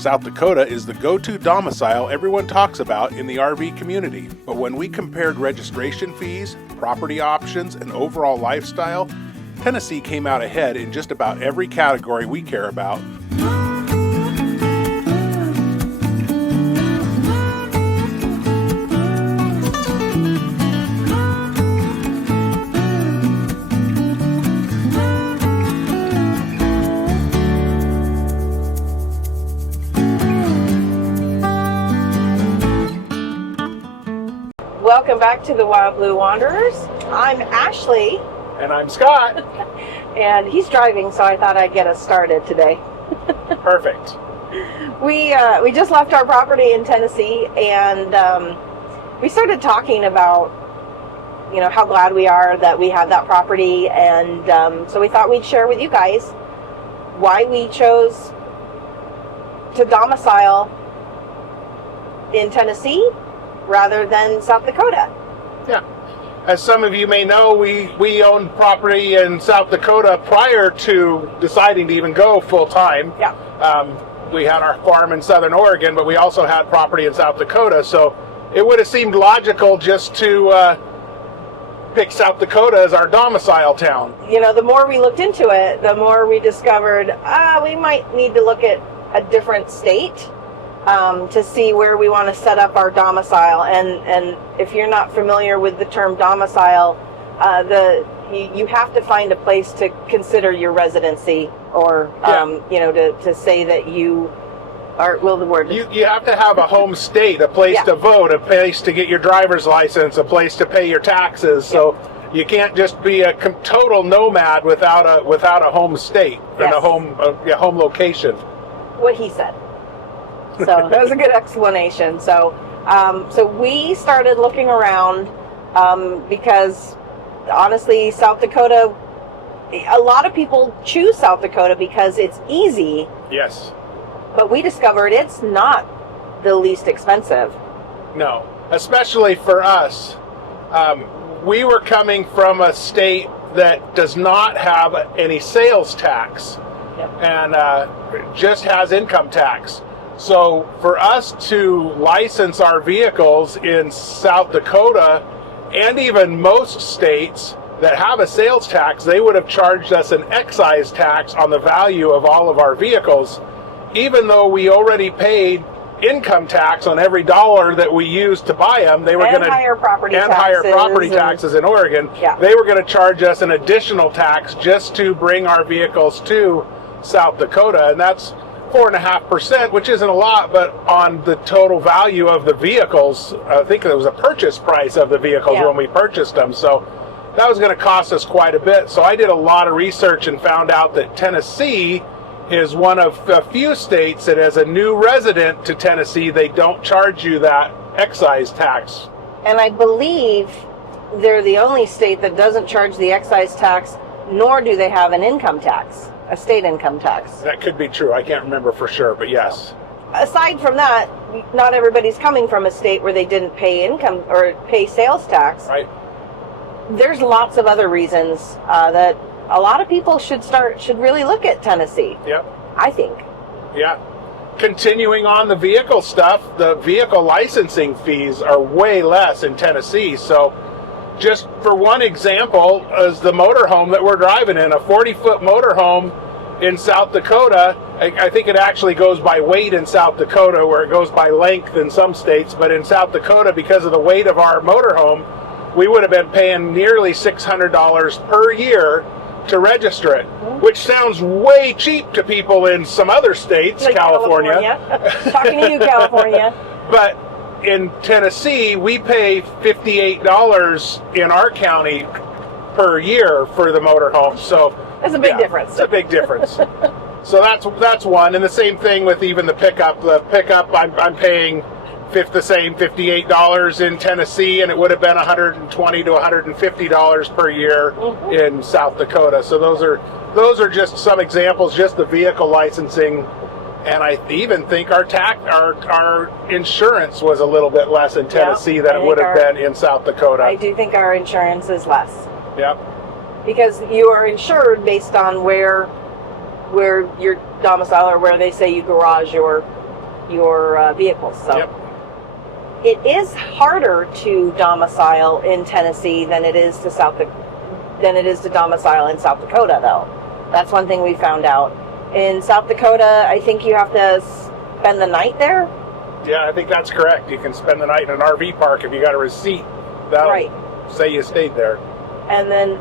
South Dakota is the go-to domicile everyone talks about in the RV community. But when we compared registration fees, property options, and overall lifestyle, Tennessee came out ahead in just about every category we care about. Welcome back to the Wild Blue Wanderers. I'm Ashley. And I'm Scott. And he's driving, so I thought I'd get us started today. Perfect. We just left our property in Tennessee, and we started talking about, how glad we are that we have that property, and so we thought we'd share with you guys why we chose to domicile in Tennessee rather than South Dakota. Yeah. As some of you may know, we owned property in South Dakota prior to deciding to even go full-time. Yeah. We had our farm in Southern Oregon, but we also had property in South Dakota, so it would have seemed logical just to pick South Dakota as our domicile town. The more we looked into it, the more we discovered we might need to look at a different state to see where we want to set up our domicile. And if you're not familiar with the term domicile, you have to find a place to consider your residency, or to say that you are, you have to have a home state, a place to vote, a place to get your driver's license, a place to pay your taxes. So you can't just be a total nomad without a home state and a home location. What he said. So that was a good explanation. So we started looking around because honestly, South Dakota, a lot of people choose South Dakota because it's easy. Yes. But we discovered it's not the least expensive. No, especially for us. We were coming from a state that does not have any sales tax and just has income tax. So for us to license our vehicles in South Dakota, and even most states that have a sales tax, they would have charged us an excise tax on the value of all of our vehicles, even though we already paid income tax on every dollar that we used to buy them. They were going to higher property taxes in Oregon. Yeah. They were going to charge us an additional tax just to bring our vehicles to South Dakota, and that's 4.5%, which isn't a lot, but on the total value of the vehicles, I think it was a purchase price of the vehicles when we purchased them. So that was going to cost us quite a bit. So I did a lot of research and found out that Tennessee is one of a few states that, as a new resident to Tennessee, they don't charge you that excise tax. And I believe they're the only state that doesn't charge the excise tax, nor do they have an income tax. A state income tax. That could be true. I can't remember for sure, but yes. Aside from that, not everybody's coming from a state where they didn't pay income or pay sales tax. Right. There's lots of other reasons that a lot of people should really look at Tennessee. Yep. I think. Yeah. Continuing on the vehicle stuff, the vehicle licensing fees are way less in Tennessee. So just for one example, is the motorhome that we're driving in, a 40-foot motorhome in South Dakota. I think it actually goes by weight in South Dakota, where it goes by length in some states. But in South Dakota, because of the weight of our motorhome, we would have been paying nearly $600 per year to register it, which sounds way cheap to people in some other states, like California. Talking to you, California. But in Tennessee, we pay $58 in our county per year for the motorhome. So that's a big difference. It's a big difference. So that's one. And the same thing with even the pickup. The pickup, I'm paying the same $58 in Tennessee, and it would have been $120 to $150 per year in South Dakota. So those are just some examples, just the vehicle licensing. And I even think our insurance was a little bit less in Tennessee than it would have been in South Dakota. I do think our insurance is less. Yep. Because you are insured based on where your domicile, or where they say you garage your your vehicles. So Yep. it is harder to domicile in Tennessee than it is to domicile in South Dakota, though. That's one thing we found out. In South Dakota, I think you have to spend the night there. Yeah, I think that's correct. You can spend the night in an RV park if you got a receipt. That'll Right. say you stayed there. And then,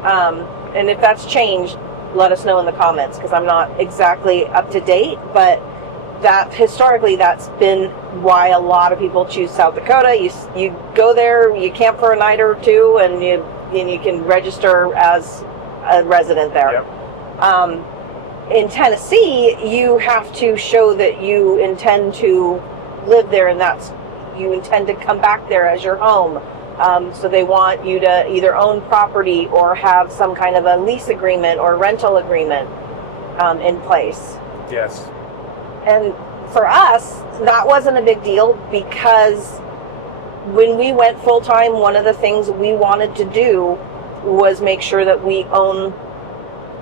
and if that's changed, let us know in the comments, because I'm not exactly up to date, but that historically that's been why a lot of people choose South Dakota. You go there, you camp for a night or two, and you can register as a resident there. Yep. In Tennessee, you have to show that you intend to live there, and you intend to come back there as your home. So they want you to either own property or have some kind of a lease agreement or rental agreement in place. Yes. And for us, that wasn't a big deal, because when we went full-time, one of the things we wanted to do was make sure that we own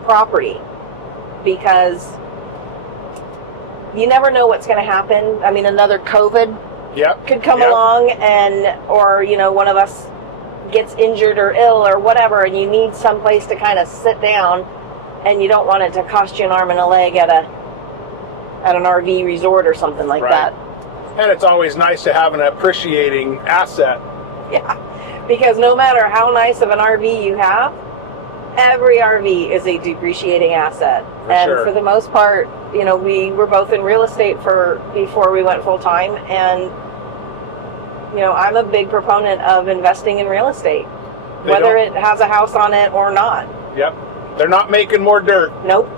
property, because you never know what's going to happen. I mean, another COVID Yep. could come Yep. along, or one of us gets injured or ill or whatever, and you need some place to kind of sit down, and you don't want it to cost you an arm and a leg at an RV resort or something like Right. that. And it's always nice to have an appreciating asset. Yeah, because no matter how nice of an RV you have, every RV is a depreciating asset. And sure. for the most part, we were both in real estate before we went full time, and I'm a big proponent of investing in real estate, whether it has a house on it or not. Yep. They're not making more dirt. Nope.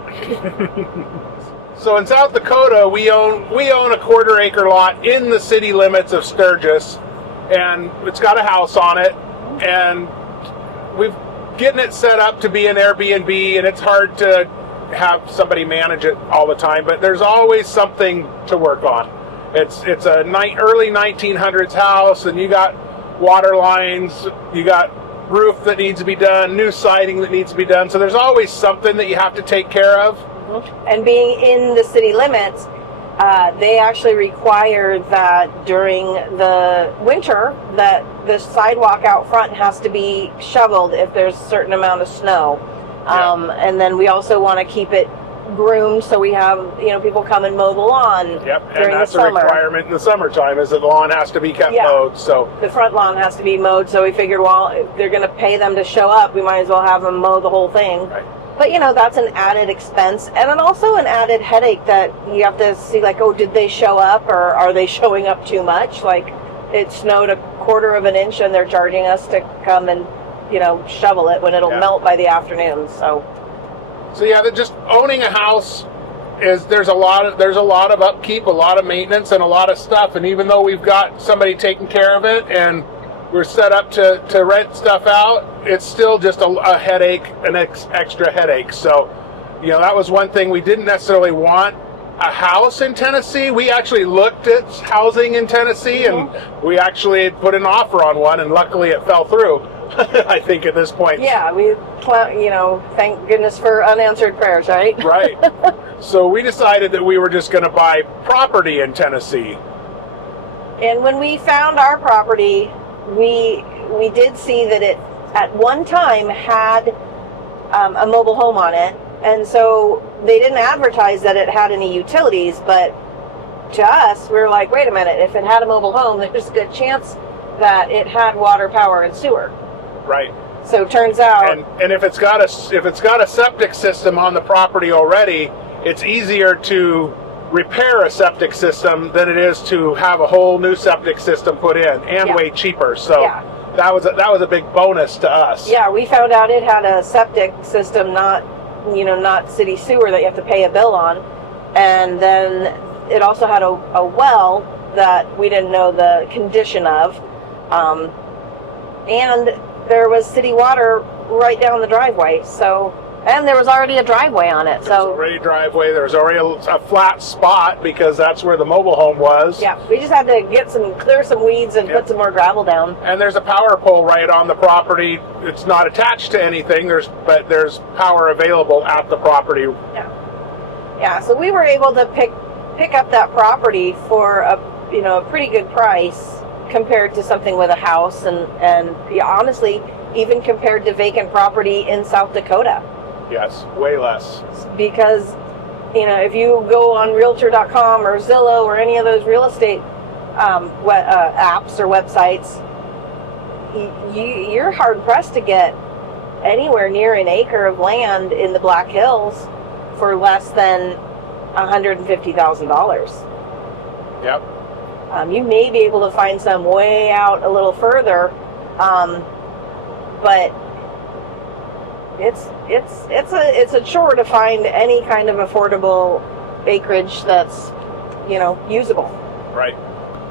So in South Dakota, we own a 1/4 acre lot in the city limits of Sturgis, and it's got a house on it, and we've getting it set up to be an Airbnb, and it's hard to have somebody manage it all the time, but there's always something to work on. It's a early 1900s house, and you got water lines, you got roof that needs to be done, new siding that needs to be done, so there's always something that you have to take care of. And being in the city limits, they actually require that during the winter that the sidewalk out front has to be shoveled if there's a certain amount of snow. And then we also want to keep it groomed, so we have people come and mow the lawn. Yep, during and that's the a summer. requirement in the summertime, is that the lawn has to be kept mowed. So The front lawn has to be mowed, so we figured, well, if they're going to pay them to show up, we might as well have them mow the whole thing. Right. But that's an added expense, and then also an added headache that you have to see, like, oh, did they show up, or are they showing up too much? Like, it snowed 1/4 of an inch, and they're charging us to come and shovel it when it'll melt by the afternoon. So yeah, just owning a house there's a lot of upkeep, a lot of maintenance, and a lot of stuff. And even though we've got somebody taking care of it and we're set up to rent stuff out, it's still just a headache, an extra headache. So, that was one thing. We didn't necessarily want a house in Tennessee. We actually looked at housing in Tennessee, and we actually put an offer on one, and luckily it fell through. I think at this point. Yeah, thank goodness for unanswered prayers, right? Right. So we decided that we were just going to buy property in Tennessee. And when we found our property, we did see that it at one time had a mobile home on it, and so they didn't advertise that it had any utilities, but to us, we were like, wait a minute, if it had a mobile home, there's a good chance that it had water, power, and sewer. Right. So it turns out, and if it's got a septic system on the property already, it's easier to repair a septic system than it is to have a whole new septic system put in, and way cheaper. So that was a big bonus to us. Yeah, we found out it had a septic system, not city sewer that you have to pay a bill on, and then it also had a well that we didn't know the condition of, and there was city water right down the driveway. So, and there was already a driveway on it. There was already a driveway. There was already a flat spot because that's where the mobile home was. Yeah, we just had to clear some weeds and put some more gravel down. And there's a power pole right on the property. It's not attached to anything. But there's power available at the property. Yeah. So we were able to pick pick up that property for a pretty good price compared to something with a house, and honestly, even compared to vacant property in South Dakota. Yes, way less. Because, if you go on Realtor.com or Zillow or any of those real estate apps or websites, you're hard pressed to get anywhere near an acre of land in the Black Hills for less than $150,000. Yep. You may be able to find some way out a little further, but it's a chore to find any kind of affordable acreage that's usable. Right.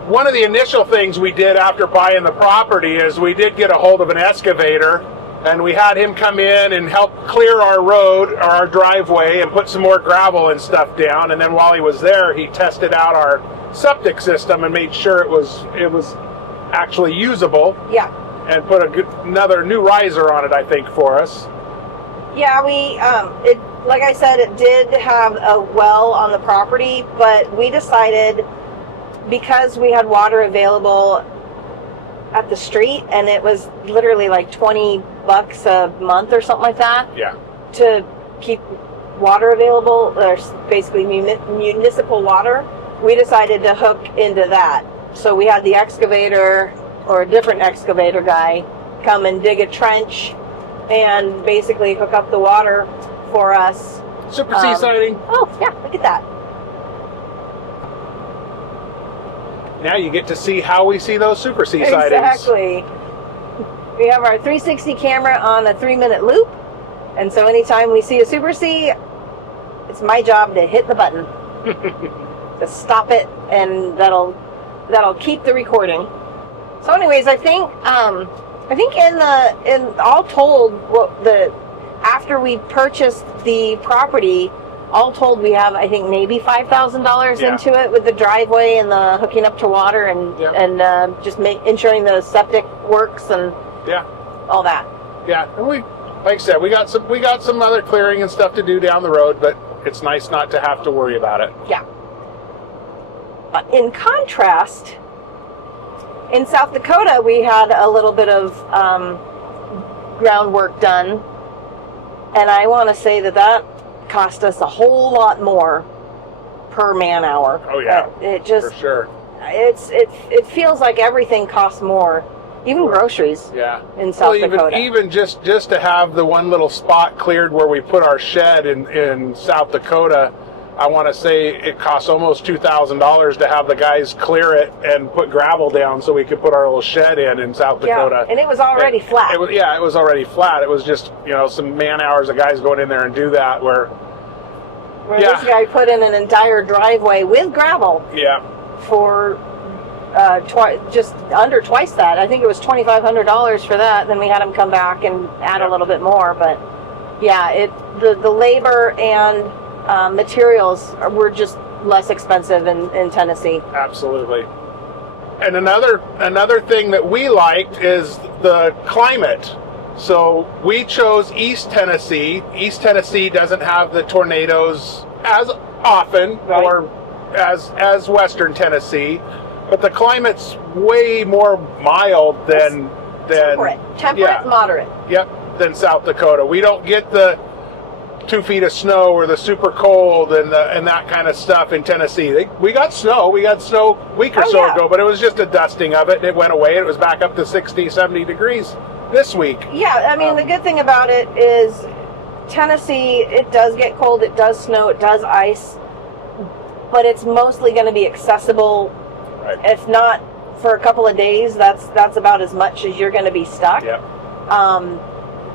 One of the initial things we did after buying the property is we did get a hold of an excavator, and we had him come in and help clear our road or our driveway and put some more gravel and stuff down. And then while he was there, he tested out our septic system and made sure it was actually usable. Yeah. And put another new riser on it, I think, for us. Yeah, like I said, it did have a well on the property, but we decided, because we had water available at the street, and it was literally like $20 a month or something like that. Yeah. To keep water available, or basically municipal water, we decided to hook into that. So we had the excavator, or a different excavator guy, come and dig a trench and basically hook up the water for us. Super C siding. Oh, yeah, look at that. Now you get to see how we see those Super C sightings. Exactly. We have our 360 camera on a 3-minute loop, and so anytime we see a Super C, it's my job to hit the button to stop it, and that'll keep the recording. So, anyways, I think in all told, after we purchased the property, all told, we have, I think, maybe $5,000 into it with the driveway and the hooking up to water and just ensuring the septic works and all that. Yeah, and like I said, we got some other clearing and stuff to do down the road, but it's nice not to have to worry about it. Yeah. But in contrast, in South Dakota, we had a little bit of groundwork done, and I want to say that cost us a whole lot more per man hour. Oh yeah, it just, for sure. It feels like everything costs more, even groceries. Yeah. In South Dakota. Even just to have the one little spot cleared where we put our shed in South Dakota, I want to say it costs almost $2,000 to have the guys clear it and put gravel down so we could put our little shed in South Dakota. Yeah, and it was already flat. It was already flat. It was just, some man hours of guys going in there and do that where this guy put in an entire driveway with gravel. Yeah. For just under twice that. I think it was $2,500 for that. Then we had him come back and add a little bit more. But yeah, the labor and materials were just less expensive in Tennessee. Absolutely. And another thing that we liked is the climate. So we chose East Tennessee. East Tennessee doesn't have the tornadoes as often or as Western Tennessee, but the climate's way more mild than temperate, moderate. Yep, than South Dakota. We don't get the 2 feet of snow or the super cold and that kind of stuff in Tennessee. We got snow. We got snow a week or so ago, but it was just a dusting of it, and it went away. It was back up to 60, 70 degrees this week. Yeah, I mean, the good thing about it is Tennessee, it does get cold, it does snow, it does ice, but it's mostly going to be accessible. Right. If not for a couple of days, that's about as much as you're going to be stuck. Yep.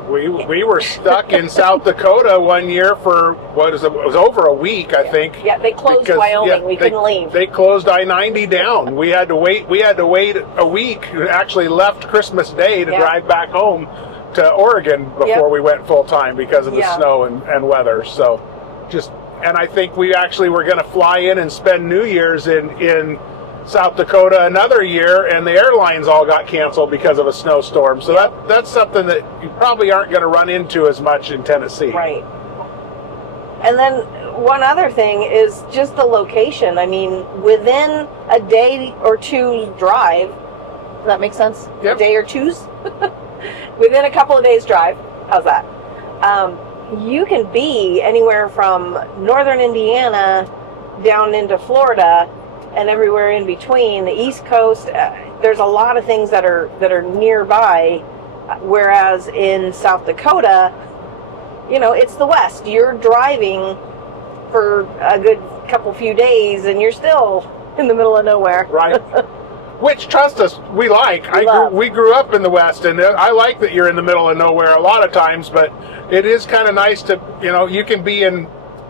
We were stuck in South Dakota one year for it was over a week, I think. Yeah, they closed Wyoming. We couldn't leave. They closed I-90 down. We had to wait a week. We actually left Christmas Day to drive back home to Oregon before we went full time because of the snow and weather. So and I think we actually were going to fly in and spend New Year's in South Dakota another year, and the airlines all got canceled because of a snowstorm. So that's something that you probably aren't going to run into as much in Tennessee. Right. And then one other thing is just the location. I mean, within a day or two's drive, does that make sense? Yep. A day or two's? Within a couple of days' drive, how's that? You can be anywhere from northern Indiana down into Florida and everywhere in between, the East Coast. There's a lot of things that are nearby, whereas in South Dakota, you know, it's the West. You're driving for a good few days and you're still in the middle of nowhere. Right. Which, trust us, we like. We grew up in the West, and I like that you're in the middle of nowhere a lot of times, but it is kind of nice to, you know, you can be in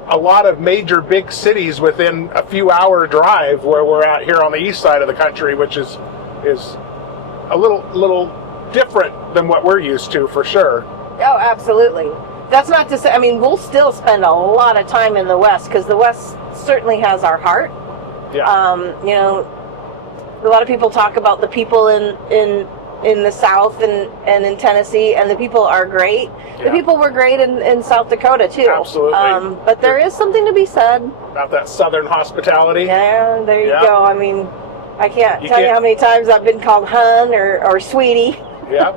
a lot of major big cities within a few hour drive where we're at here on the east side of the country, which is a little different than what we're used to, for sure. Oh, absolutely. That's not to say, I mean, we'll still spend a lot of time in the West, because the West certainly has our heart. Yeah. You know, a lot of people talk about the people in the South and in Tennessee, and the people are great. Yeah. The people were great in South Dakota too. Absolutely. But there is something to be said About that Southern hospitality. Yeah, there you Yeah. go. I mean, I can't tell you how many times I've been called hun or sweetie. Yeah.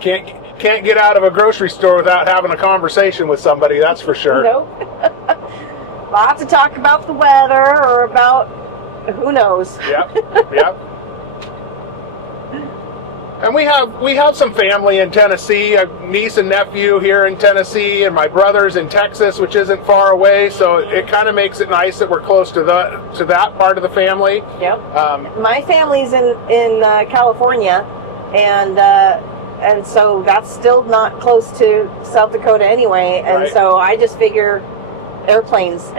Can't get out of a grocery store without having a conversation with somebody, that's for sure. Nope. Lots of talk about the weather or about who knows. Yep. And we have some family in Tennessee, a niece and nephew here in Tennessee, and my brother's in Texas, which isn't far away. So it kind of makes it nice that we're close to that part of the family. Yep. My family's in California, and so that's still not close to South Dakota anyway. And Right. so I just figure airplanes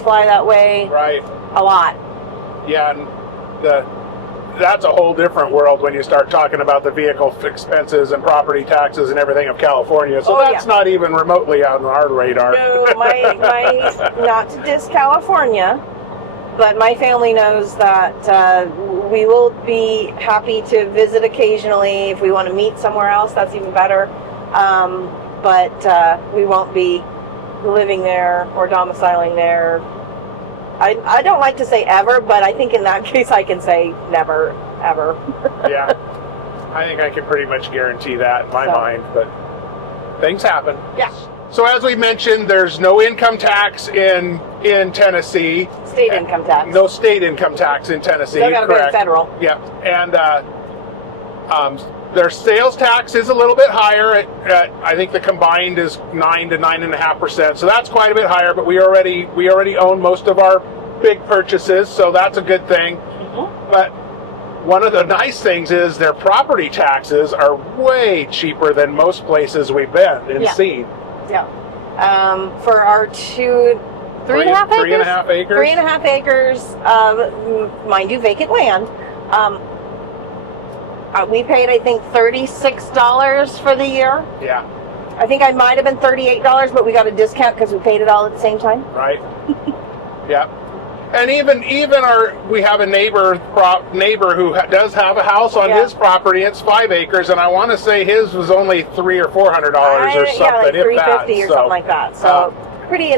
fly that way. Right. A lot. Yeah, and that's a whole different world when you start talking about the vehicle expenses and property taxes and everything of California. So that's not even remotely on our radar. No, my not to diss California, but my family knows that we will be happy to visit occasionally. If we want to meet somewhere else, that's even better. But we won't be living there or domiciling there. I don't like to say ever, but I think in that case I can say never, ever. Yeah. I think I can pretty much guarantee that in my mind, but things happen. Yeah. So as we mentioned, there's no income tax in Tennessee. State income tax. No state income tax in Tennessee. Still gotta correct. pay federal. Yep. And their sales tax is a little bit higher. At I think the combined is 9 to 9.5%. So that's quite a bit higher. But we already own most of our big purchases, so that's a good thing. Mm-hmm. But one of the nice things is their property taxes are way cheaper than most places we've been and seen. Yeah. For our 3.5 acres? 3.5 acres. 3.5 acres, mind you, vacant land. We paid, I think, $36 for the year. Yeah. I think I might have been $38, but we got a discount because we paid it all at the same time. Right. Yeah. And even we have a neighbor who does have a house on his property. It's 5 acres, and I want to say his was only $300 or $400 or something. Yeah, like $350 or so, something like that. So pretty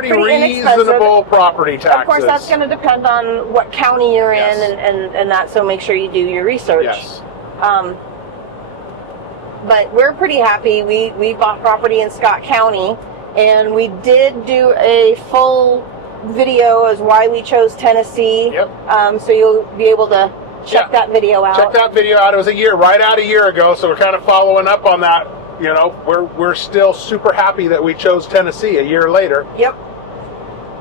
reasonable property taxes. Of course, that's going to depend on what county you're in and that. So make sure you do your research. Yes. But we're pretty happy. We bought property in Scott County, and we did do a full video as why we chose Tennessee. Yep. So you'll be able to check that video out. Check that video out. It was a year ago, so we're kind of following up on that. You know, we're still super happy that we chose Tennessee a year later. Yep.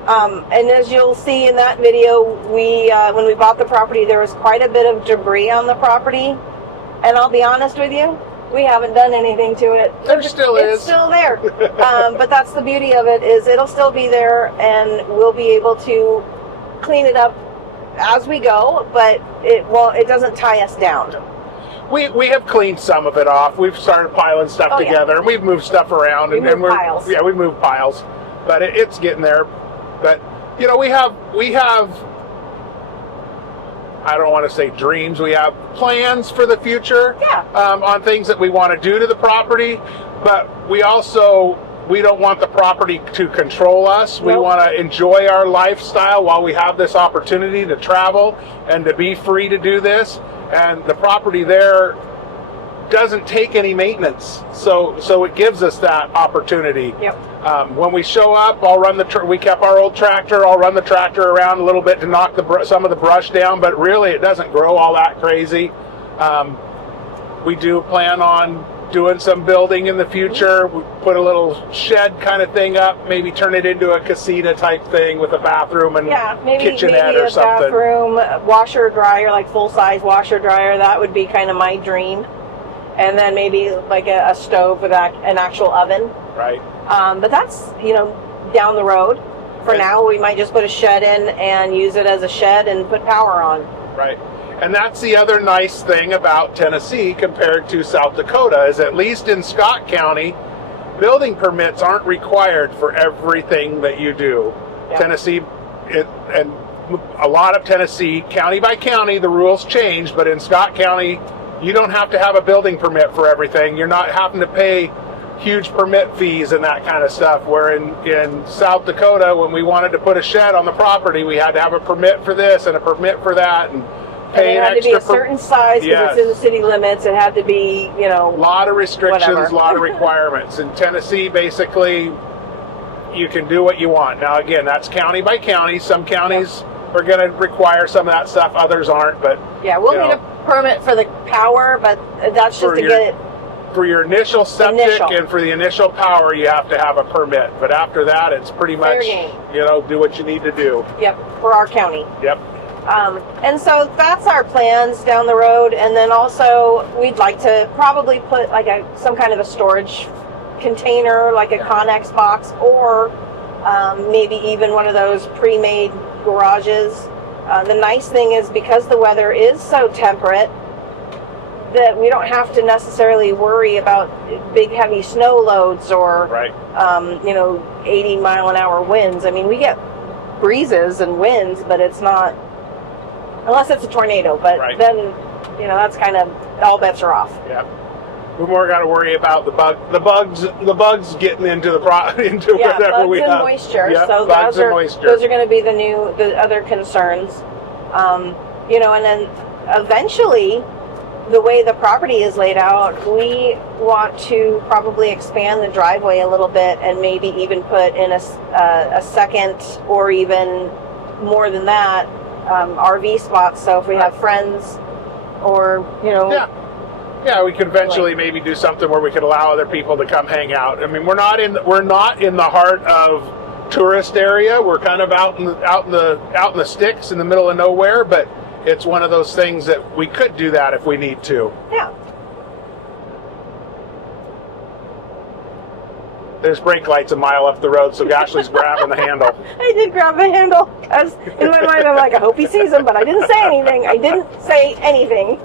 And as you'll see in that video, we when we bought the property, there was quite a bit of debris on the property. And I'll be honest with you, we haven't done anything to it. It's still there. But that's the beauty of it, is it'll still be there, and we'll be able to clean it up as we go, but it doesn't tie us down. We have cleaned some of it off. We've started piling stuff together, and we've moved stuff around. We moved piles. Yeah, we moved piles. But it's getting there. But, you know, we have I don't want to say dreams. We have plans for the future on things that we want to do to the property. But we also don't want the property to control us. We Nope. want to enjoy our lifestyle while we have this opportunity to travel and to be free to do this. And the property there doesn't take any maintenance, so it gives us that opportunity. Yep. When we show up, I'll run we kept our old tractor. I'll run the tractor around a little bit to knock some of the brush down, but really it doesn't grow all that crazy. We do plan on doing some building in the future. We put a little shed kind of thing up, maybe turn it into a casita type thing with a bathroom and kitchenette or a something. bathroom, washer dryer, like full size washer dryer. That would be kind of my dream. And then maybe like a stove with an actual oven. Right. But that's, down the road. For now, we might just put a shed in and use it as a shed and put power on. Right. And that's the other nice thing about Tennessee compared to South Dakota, is at least in Scott County, building permits aren't required for everything that you do. Yeah. Tennessee, and a lot of Tennessee, county by county, the rules change, but in Scott County, you don't have to have a building permit for everything. You're not having to pay huge permit fees and that kind of stuff. Where in South Dakota, when we wanted to put a shed on the property, we had to have a permit for this and a permit for that, and pay it an had extra. To be a certain size because Yes. it's in the city limits. It had to be, A lot of restrictions, whatever. a lot of requirements. In Tennessee, basically, you can do what you want. Now, again, that's county by county. Some counties are going to require some of that stuff, others aren't. But yeah, we'll need a permit for the power, but that's just to get it. For your initial septic and for the initial power, you have to have a permit. But after that, it's pretty much, do what you need to do. Yep, for our county. Yep. And so that's our plans down the road. And then also, we'd like to probably put like some kind of a storage container, like a Connex box, or maybe even one of those pre-made garages. The nice thing is, because the weather is so temperate, that we don't have to necessarily worry about big heavy snow loads or 80 mile an hour winds. I mean, we get breezes and winds, but it's not, unless it's a tornado, but then that's kind of, all bets are off. Yeah, we more got to worry about the bugs getting into whatever we have. Bugs and moisture. Yep, So bugs and moisture. Those are going to be the other concerns. And then eventually, the way the property is laid out, we want to probably expand the driveway a little bit and maybe even put in a second or even more than that RV spots. So if we have friends or, Yeah, we could eventually maybe do something where we could allow other people to come hang out. I mean, we're not in the heart of tourist area. We're kind of out in the sticks in the middle of nowhere, but it's one of those things that we could do that if we need to. Yeah. There's brake lights a mile up the road, so Ashley's grabbing the handle. I did grab the handle, because in my mind I'm like, I hope he sees him, but I didn't say anything.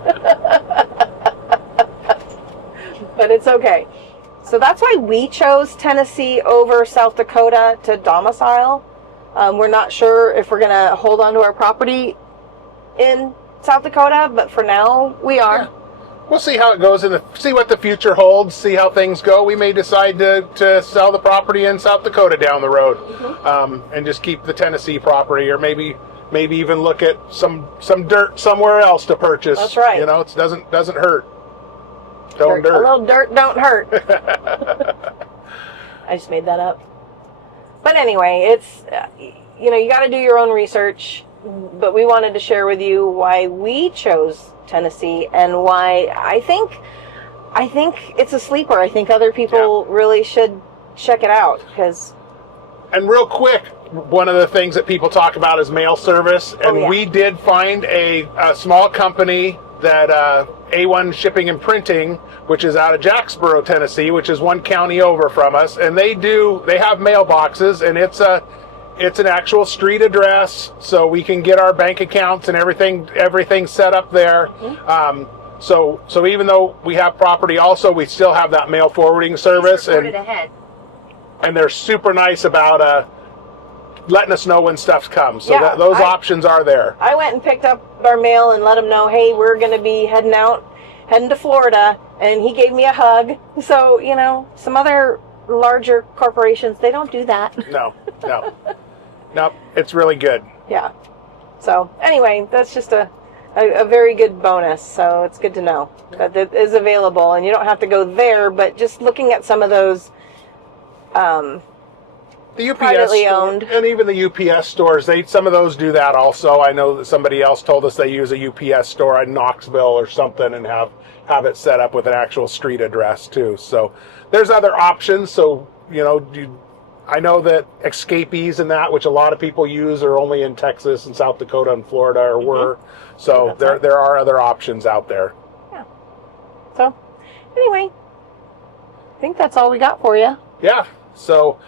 But it's okay. So that's why we chose Tennessee over South Dakota to domicile. We're not sure if we're going to hold on to our property in South Dakota, but for now we are. Yeah. We'll see how it goes see what the future holds, see how things go. We may decide to sell the property in South Dakota down the road, and just keep the Tennessee property, or maybe even look at some dirt somewhere else to purchase. That's right. It doesn't hurt. A little dirt don't hurt. I just made that up. But anyway, it's you got to do your own research. But we wanted to share with you why we chose Tennessee and why I think it's a sleeper. I think other people really should check it out. And real quick, one of the things that people talk about is mail service. And we did find a small company that A1 Shipping and Printing, which is out of Jacksboro, Tennessee, which is one county over from us. And they have mailboxes, and it's an actual street address, so we can get our bank accounts and everything set up there. So even though we have property also, we still have that mail forwarding service. And they're super nice about letting us know when stuff comes. So those options are there. I went and picked up our mail and let him know, hey, we're going to be heading to Florida, and he gave me a hug. So, some other larger corporations, they don't do that. No. Nope. It's really good. Yeah. So anyway, that's just a very good bonus. So it's good to know that it is available, and you don't have to go there. But just looking at some of those, The UPS privately store, owned. and even the UPS stores, some of those do that also. I know that somebody else told us they use a UPS store in Knoxville or something and have it set up with an actual street address too. So there's other options. So, I know that escapees and that, which a lot of people use, are only in Texas and South Dakota and Florida, or were. So there are other options out there. Yeah. So anyway, I think that's all we got for you. Yeah. So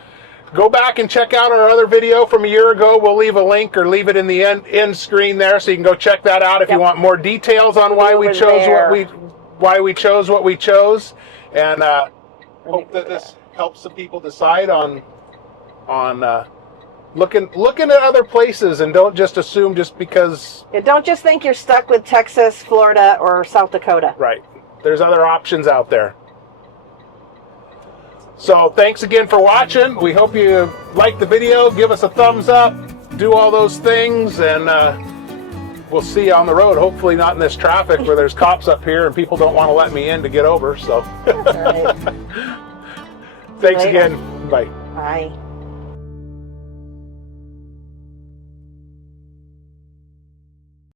go back and check out our other video from a year ago. We'll leave a link or leave it in the end screen there, so you can go check that out if you want more details on why we chose what we chose. And hope that this helps the people decide on looking at other places, and don't just assume just because. Yeah, don't just think you're stuck with Texas, Florida, or South Dakota. Right. There's other options out there. So thanks again for watching. We hope you liked the video. Give us a thumbs up. Do all those things, and we'll see you on the road. Hopefully not in this traffic where there's cops up here and people don't want to let me in to get over. So That's all right. thanks again. Bye. Bye.